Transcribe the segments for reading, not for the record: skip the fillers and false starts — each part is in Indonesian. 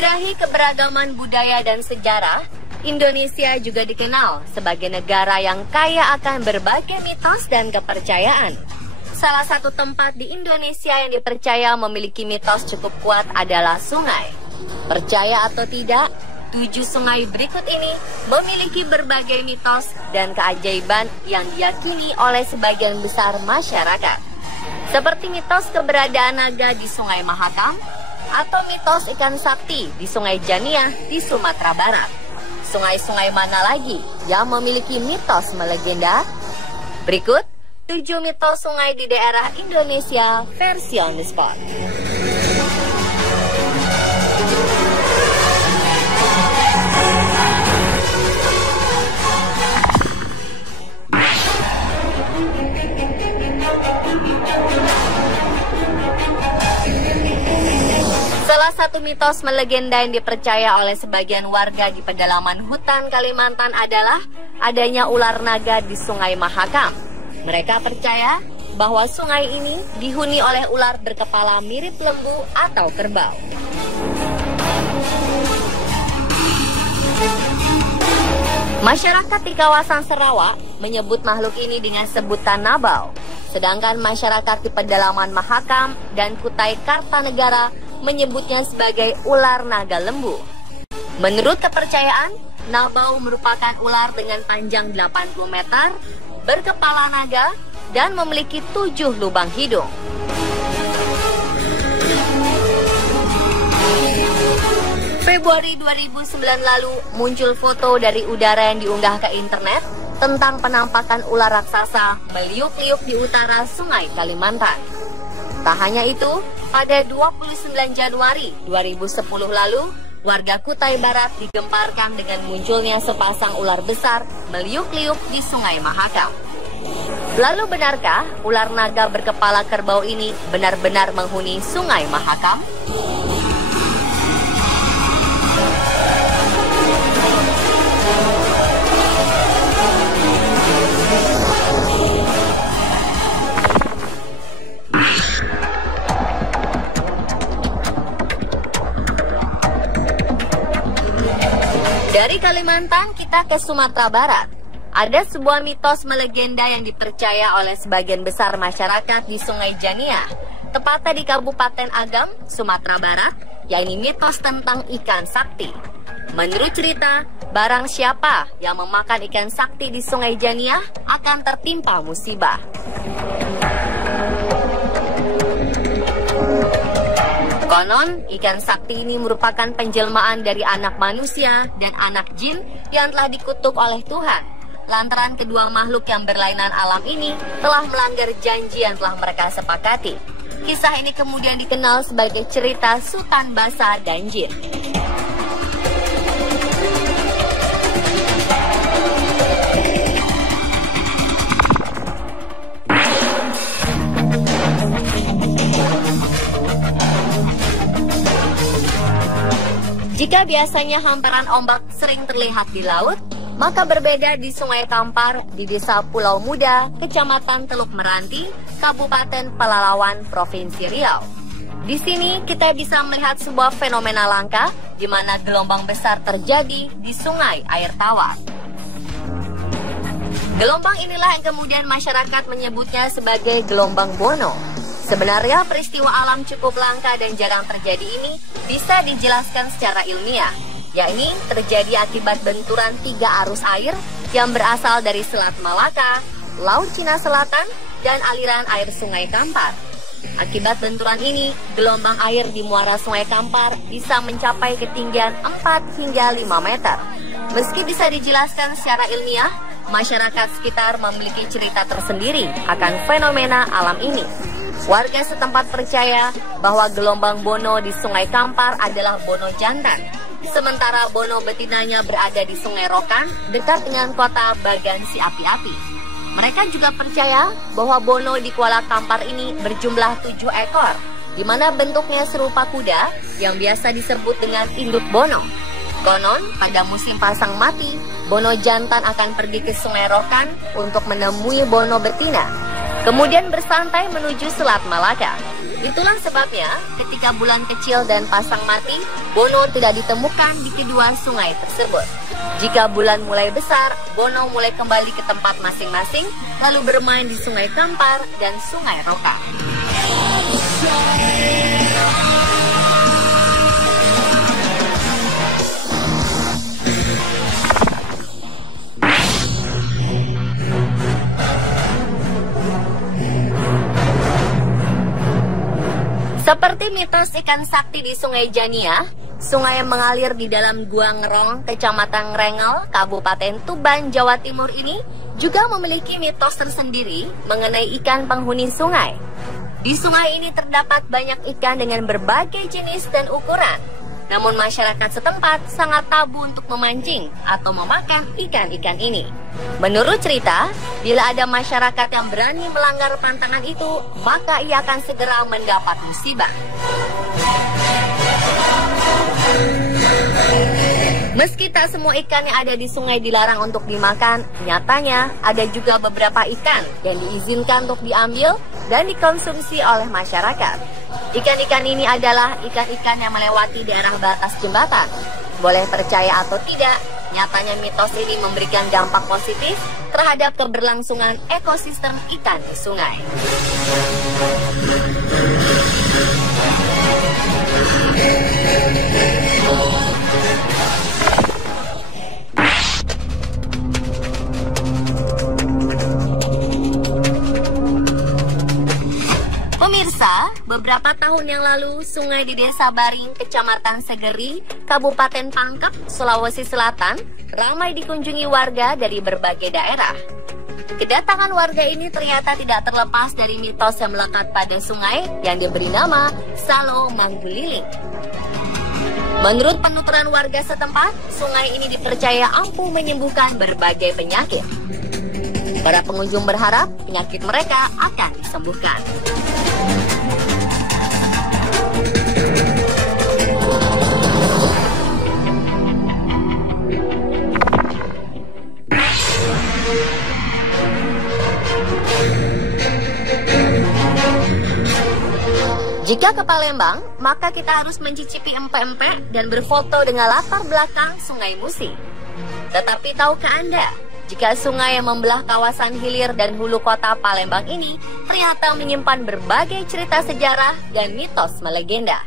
Anugerahi keberagaman budaya dan sejarah, Indonesia juga dikenal sebagai negara yang kaya akan berbagai mitos dan kepercayaan. Salah satu tempat di Indonesia yang dipercaya memiliki mitos cukup kuat adalah sungai. Percaya atau tidak, 7 sungai berikut ini memiliki berbagai mitos dan keajaiban yang diyakini oleh sebagian besar masyarakat. Seperti mitos keberadaan naga di Sungai Mahakam, atau mitos ikan sakti di Sungai Janiah di Sumatera Barat. Sungai-sungai mana lagi yang memiliki mitos melegenda? Berikut 7 mitos sungai di daerah Indonesia versi on the spot. Salah satu mitos melegenda yang dipercaya oleh sebagian warga di pedalaman hutan Kalimantan adalah adanya ular naga di Sungai Mahakam. Mereka percaya bahwa sungai ini dihuni oleh ular berkepala mirip lembu atau kerbau. Masyarakat di kawasan Sarawak menyebut makhluk ini dengan sebutan nabau, sedangkan masyarakat di pedalaman Mahakam dan Kutai Kartanegara menyebutnya sebagai ular naga lembu. Menurut kepercayaan, nabau merupakan ular dengan panjang 80 meter, berkepala naga, dan memiliki 7 lubang hidung. Februari 2009 lalu muncul foto dari udara yang diunggah ke internet tentang penampakan ular raksasa meliuk-liuk di utara Sungai Kalimantan. Tak hanya itu, pada 29 Januari 2010 lalu, warga Kutai Barat digemparkan dengan munculnya sepasang ular besar meliuk-liuk di Sungai Mahakam. Lalu benarkah ular naga berkepala kerbau ini benar-benar menghuni Sungai Mahakam? Dari Kalimantan kita ke Sumatera Barat. Ada sebuah mitos melegenda yang dipercaya oleh sebagian besar masyarakat di Sungai Janiah, tepatnya di Kabupaten Agam, Sumatera Barat, yakni mitos tentang ikan sakti. Menurut cerita, barang siapa yang memakan ikan sakti di Sungai Janiah akan tertimpa musibah. Konon, ikan sakti ini merupakan penjelmaan dari anak manusia dan anak jin yang telah dikutuk oleh Tuhan. Lantaran kedua makhluk yang berlainan alam ini telah melanggar janji yang telah mereka sepakati. Kisah ini kemudian dikenal sebagai cerita Sutan Basa dan Jin. Jika biasanya hamparan ombak sering terlihat di laut, maka berbeda di Sungai Kampar di Desa Pulau Muda, Kecamatan Teluk Meranti, Kabupaten Pelalawan, Provinsi Riau. Di sini kita bisa melihat sebuah fenomena langka di mana gelombang besar terjadi di sungai air tawar. Gelombang inilah yang kemudian masyarakat menyebutnya sebagai gelombang Bono. Sebenarnya peristiwa alam cukup langka dan jarang terjadi ini bisa dijelaskan secara ilmiah, yakni terjadi akibat benturan 3 arus air yang berasal dari Selat Malaka, Laut Cina Selatan, dan aliran air Sungai Kampar. Akibat benturan ini, gelombang air di muara Sungai Kampar bisa mencapai ketinggian 4 hingga 5 meter. Meski bisa dijelaskan secara ilmiah, masyarakat sekitar memiliki cerita tersendiri akan fenomena alam ini. Warga setempat percaya bahwa gelombang Bono di Sungai Kampar adalah Bono jantan, sementara Bono betinanya berada di Sungai Rokan dekat dengan kota Bagan Si Api-Api. Mereka juga percaya bahwa Bono di Kuala Kampar ini berjumlah 7 ekor, di mana bentuknya serupa kuda yang biasa disebut dengan induk Bono. Konon, pada musim pasang mati, Bono jantan akan pergi ke Sungai Rokan untuk menemui Bono betina. kemudian bersantai menuju Selat Malaka. Itulah sebabnya ketika bulan kecil dan pasang mati, Bono tidak ditemukan di kedua sungai tersebut. Jika bulan mulai besar, Bono mulai kembali ke tempat masing-masing, lalu bermain di Sungai Kampar dan Sungai Roka. Seperti mitos ikan sakti di Sungai Jania, sungai yang mengalir di dalam Gua Ngerong, Kecamatan Ngrengel, Kabupaten Tuban, Jawa Timur ini juga memiliki mitos tersendiri mengenai ikan penghuni sungai. Di sungai ini terdapat banyak ikan dengan berbagai jenis dan ukuran. Namun masyarakat setempat sangat tabu untuk memancing atau memakan ikan-ikan ini. Menurut cerita, bila ada masyarakat yang berani melanggar pantangan itu, maka ia akan segera mendapat musibah. Meski tak semua ikan yang ada di sungai dilarang untuk dimakan, nyatanya ada juga beberapa ikan yang diizinkan untuk diambil dan dikonsumsi oleh masyarakat. Ikan-ikan ini adalah ikan-ikan yang melewati daerah batas jembatan. Boleh percaya atau tidak, nyatanya mitos ini memberikan dampak positif terhadap keberlangsungan ekosistem ikan di sungai. Pemirsa, beberapa tahun yang lalu, sungai di Desa Baring, Kecamatan Segeri, Kabupaten Pangkep, Sulawesi Selatan, ramai dikunjungi warga dari berbagai daerah. Kedatangan warga ini ternyata tidak terlepas dari mitos yang melekat pada sungai yang diberi nama Salo Mangguliling. Menurut penuturan warga setempat, sungai ini dipercaya ampuh menyembuhkan berbagai penyakit. Para pengunjung berharap penyakit mereka akan disembuhkan. Jika ke Palembang, maka kita harus mencicipi empek-empek dan berfoto dengan latar belakang Sungai Musi. Tetapi tahukah Anda, jika sungai yang membelah kawasan hilir dan hulu kota Palembang ini ternyata menyimpan berbagai cerita sejarah dan mitos melegenda.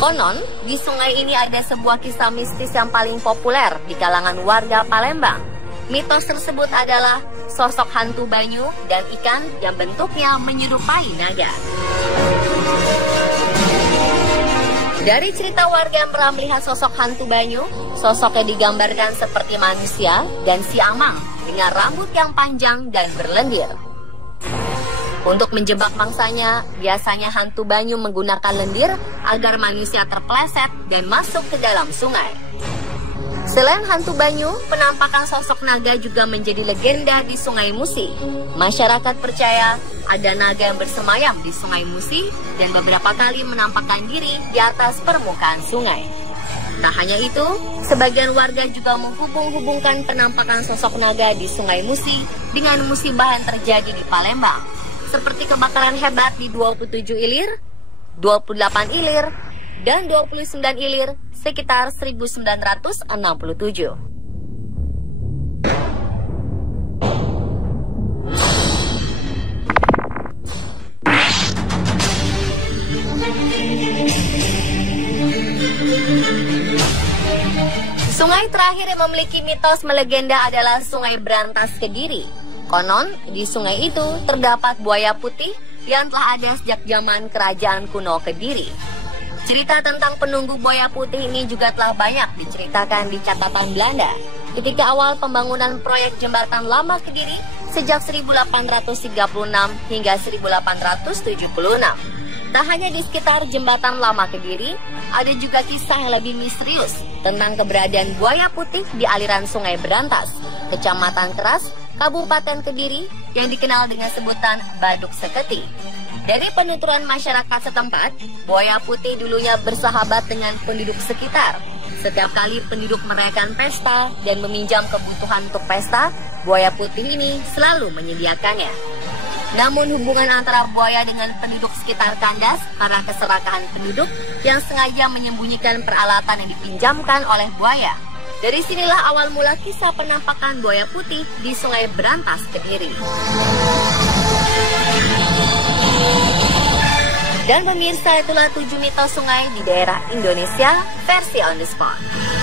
Konon, di sungai ini ada sebuah kisah mistis yang paling populer di kalangan warga Palembang. Mitos tersebut adalah sosok hantu banyu dan ikan yang bentuknya menyerupai naga. Dari cerita warga yang pernah melihat sosok hantu banyu, sosoknya digambarkan seperti manusia dan siamang dengan rambut yang panjang dan berlendir. Untuk menjebak mangsanya, biasanya hantu banyu menggunakan lendir agar manusia terpeleset dan masuk ke dalam sungai. Selain hantu banyu, penampakan sosok naga juga menjadi legenda di Sungai Musi. Masyarakat percaya ada naga yang bersemayam di Sungai Musi dan beberapa kali menampakkan diri di atas permukaan sungai. Tak hanya itu, sebagian warga juga menghubung-hubungkan penampakan sosok naga di Sungai Musi dengan musibah yang terjadi di Palembang, seperti kebakaran hebat di 27 Ilir, 28 Ilir, dan 29 Ilir sekitar 1967. Sungai terakhir yang memiliki mitos melegenda adalah Sungai Brantas Kediri. Konon, di sungai itu terdapat buaya putih yang telah ada sejak zaman kerajaan kuno Kediri. Cerita tentang penunggu buaya putih ini juga telah banyak diceritakan di catatan Belanda ketika awal pembangunan proyek jembatan lama Kediri sejak 1836 hingga 1876. Tak hanya di sekitar jembatan lama Kediri, ada juga kisah yang lebih misterius tentang keberadaan buaya putih di aliran Sungai Brantas, Kecamatan Keras, Kabupaten Kediri yang dikenal dengan sebutan Baduk Seketi. Dari penuturan masyarakat setempat, buaya putih dulunya bersahabat dengan penduduk sekitar. Setiap kali penduduk merayakan pesta dan meminjam kebutuhan untuk pesta, buaya putih ini selalu menyediakannya. Namun hubungan antara buaya dengan penduduk sekitar kandas karena keserakahan penduduk yang sengaja menyembunyikan peralatan yang dipinjamkan oleh buaya. Dari sinilah awal mula kisah penampakan buaya putih di Sungai Berantas, Kediri. Dan pemirsa, itulah 7 mitos sungai di daerah Indonesia versi on the spot.